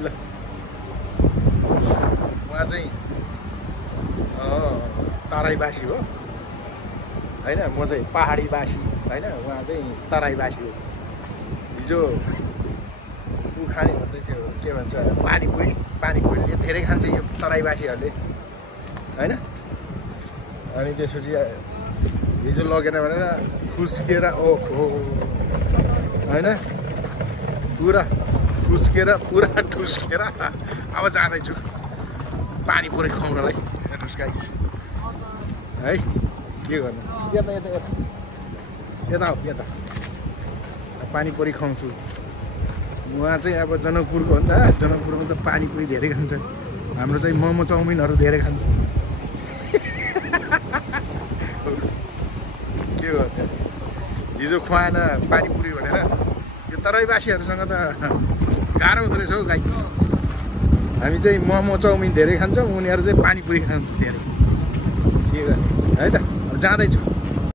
ल उहाँ चाहिँ तराईवासी हो होइन, म चाहिँ पहाडीवासी होइन, उहाँ चाहिँ तराईवासी हो। हिजो ऊ खाने भन्दै थियो, के भन्छ पानीपुरी धेरै खान्छ यो तराईवासीहरूले होइन। अनि त्यसपछि हिजो लगेन भनेर खुस्किएर ओहो होइन, पुरा खुस्किएर पुरा ठुस्किएर अब जाँदैछु पानीपुरी खुवाउनलाई। हेर्नुहोस् गाई है, के गर्नु, यता यता यता यता हो, यता पानीपुरी खुवाउँछु। उहाँ चाहिँ अब जनकपुरको हो नि त, जनकपुरमा त पानीपुरी धेरै खान्छ, हाम्रो चाहिँ मोमो चाउमिनहरू धेरै खान्छ। के गर्नु, हिजो खुवाएन पानीपुरी भनेर यो तराईवासीहरूसँग त गाह्रो हुँदो रहेछ हौ गाई। हामी चाहिँ मोमो चाउमिन धेरै खान्छौँ, उनीहरू चाहिँ पानीपुरी खान्छ धेरै। के गर्नु है त, अब जाँदैछु।